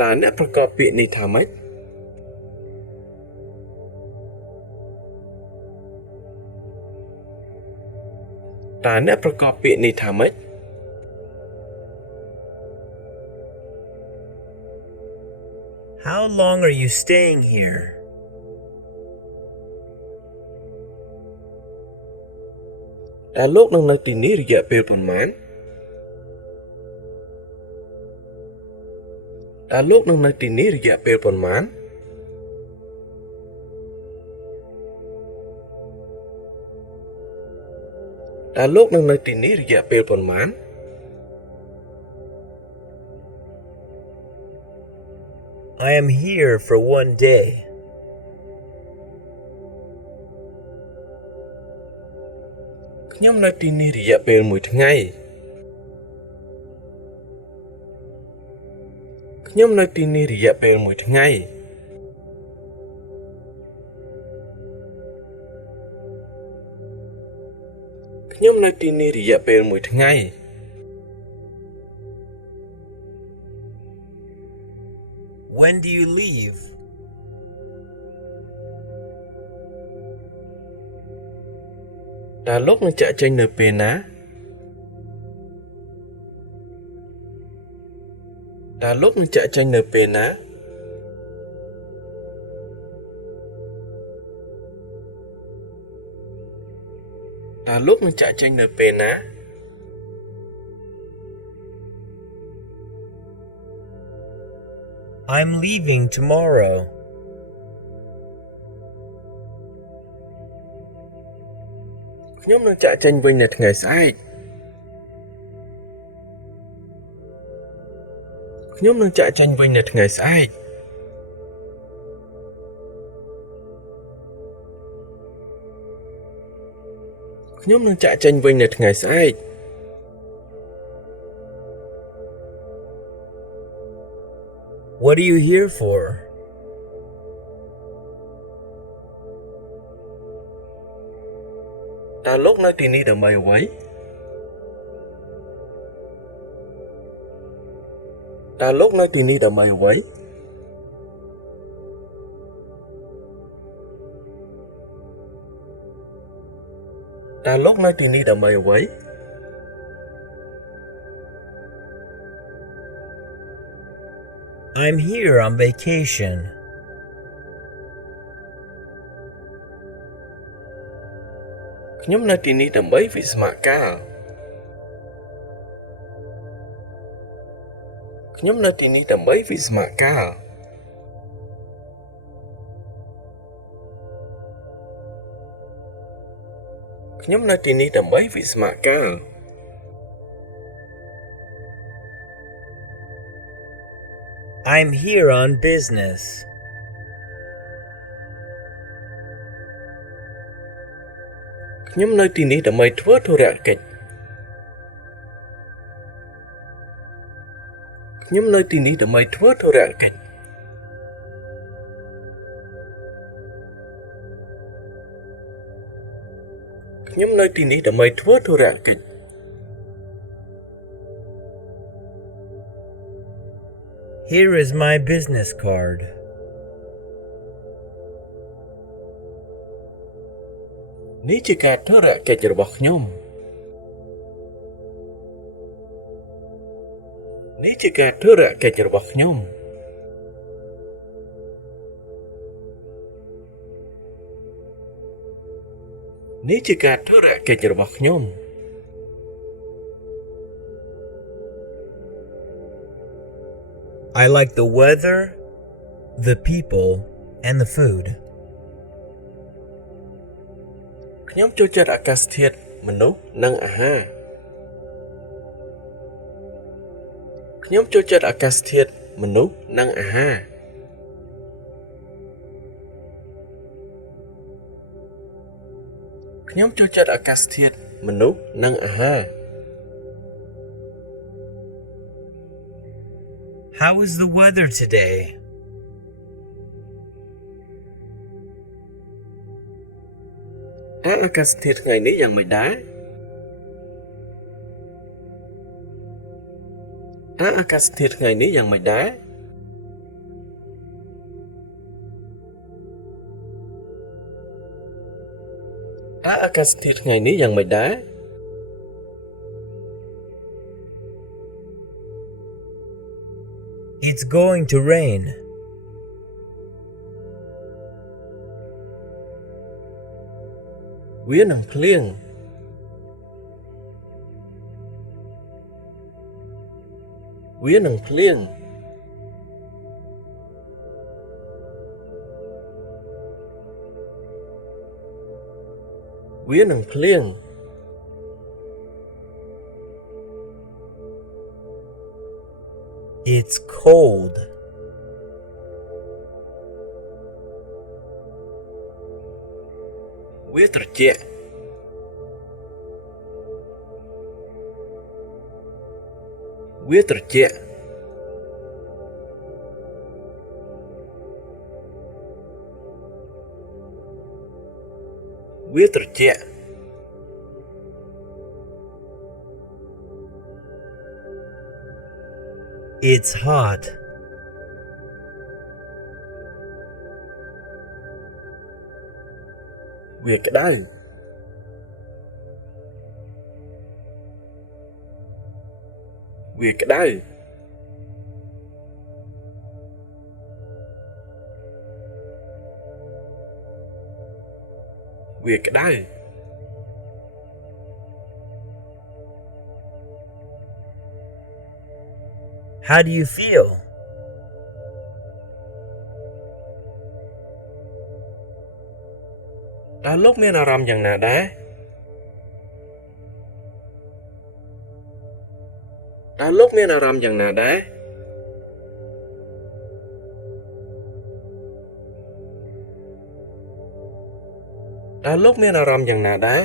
ตาអ្នកប្រកបពាក្យនេះថាម៉េចតើអ្នកប្រកបពាក្យនេះថាម៉េច How long are you staying here? តើលោកនឹងនៅទីនេះរយៈពេលប៉ុន្មានតើលោកនឹងនៅទីនេះរយៈពេលប៉ុន្មានតើលោកនឹងនៅទីនេះរយៈពេលប៉ុន្មាន I am here for 1 day. ខ្ញុំនៅទីនេះរយៈពេល1ថ្ងៃខ្ញុំនៅទីនេះរយៈពេល1ថ្ងៃខ្ញុំនៅទីនេះរយៈពេល1ថ្ងៃ When do you leave? តើលោកនឹងចាក់ចេញនៅពេលណាតើលោកនឹងចាក់ចេញនៅពេលណាតើលោកនឹងចាក់ចេញនៅពេលណា I'm leaving tomorrow. ខ្ញុំនឹងចាក់ចេញវិញនៅថ្ងៃស្អែកខ្ញុំនឹងចាក់ចេញវិញនៅថ្ងៃស្អែកខ្ញុំនឹងចាក់ចេញវិញនៅថ្ងៃស្អែក What are you here for? តើលោកនៅទីនេះដើម្បីអ្វីតើលោកនៅទីនេះដើម្បីអ្វីតើលោកនៅទីនេះដើម្បីអ្វី I'm here on vacation. ខ្ញុំនៅទីនេះដើម្បីវិស្សមកាលខ្ញុំនៅទីនេះដើម្បីវិស្សមកាលខ្ញុំនៅទីនេះដើម្បីវិស្សមកាល I'm here on business. ខ្ញុំនៅទីនេះដើម្បីធ្វើធុរកិច្ចខ្ញុំនៅទីនេះដើម្បីធ្វើធុរកិច្ចខ្ញុំនៅទីនេះដើម្បីធ្វើធុរកិច្ច Here is my business card. នេះជាកាតធុរកិច្ចរបស់ខ្ញុំនេះជាកាតធុរកិច្ចរបស់ខ្ញុំនេះជាកាតធុរកិច្ចរបស់ខ្ញុំ I like the weather, the people, and the food. ខ្ញុំចូលចិត្តអាកាសធាតុមនុស្សនិងអាហារខ្ញុំចូលចិត្តអាកាសធាតុមនុស្សនិងអាហារខ្ញុំចូលចិត្តអាកាសធាតុមនុស្សនិងអាហារ How is the weather today? អាកាសធាតុថ្ងៃនេះយ៉ាងម៉េចដែរអាកាសធាតុថ្ងៃនេះយ៉ាងម៉េចដែរ តើអាកាសធាតុថ្ងៃនេះយ៉ាងម៉េចដែរ It's going to rain.វានឹងភ្លៀង វានឹងភ្លៀង វានឹងភ្លៀង It's cold. វាត្រជាក់ វាត្រជាក់ វាត្រជាក់ It's hot. វាក្តៅ វាក្តៅ វាក្តៅ How do you feel? តើលោកមានអារម្មណ៍យ៉ាងណាដែរ តើលោកមានអារម្មណ៍យ៉ាងណាដែរ តើលោកមានអារម្មណ៍យ៉ាងណាដែរ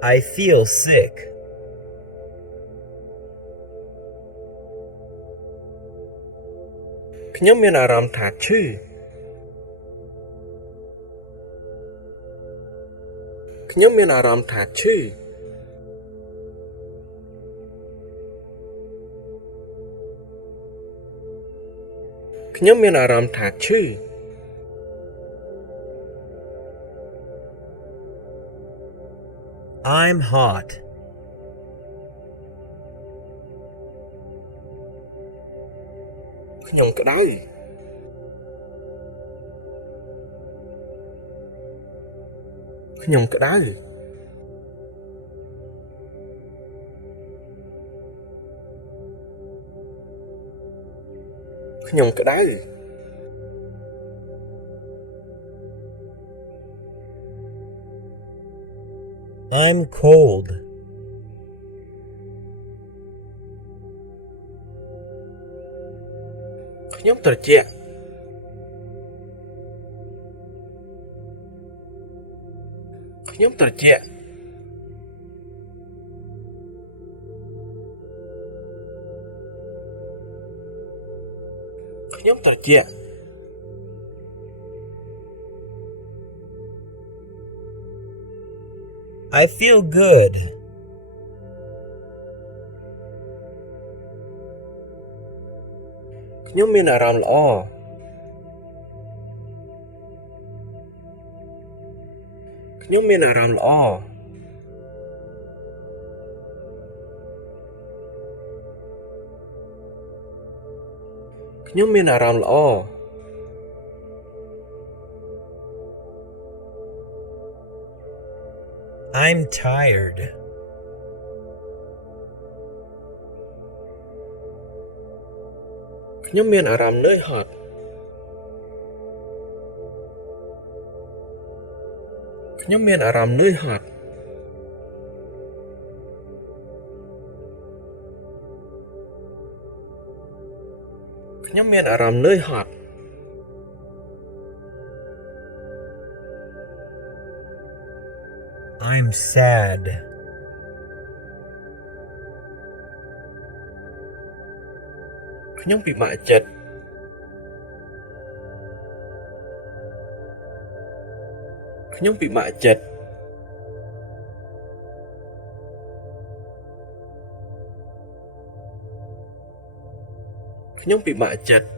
I feel sick. ខ្ញុំមានអារម្មណ៍ថាឈឺ ខ្ញុំមានអារម្មណ៍ថាឈឺ ខ្ញុំមានអារម្មណ៍ថាឈឺ I'm hot. ខ្ញុំក្តៅ ខ្ញុំក្តៅ ខ្ញុំក្តៅ I'm cold. ខ្ញុំត្រជាក់ ខ្ញុំត្រជាក់ ខ្ញុំត្រជាក់ I feel good. ខ្ញុំមានអារម្មណ៍ល្អ ខ្ញុំមានអារម្មណ៍ល្អ ខ្ញុំមានអារម្មណ៍ល្អ I'm tired. ខ្ញុំមានអារម្មណ៍នឿយហត់ ខ្ញុំមានអារម្មណ៍នឿយហត់ ខ្ញុំមានអារម្មណ៍នឿយហត់ I'm sad. ខ្ញុំពិបាកចិត្ត ខ្ញុំពិបាកចិត្ត ខ្ញុំពិបាកចិត្ត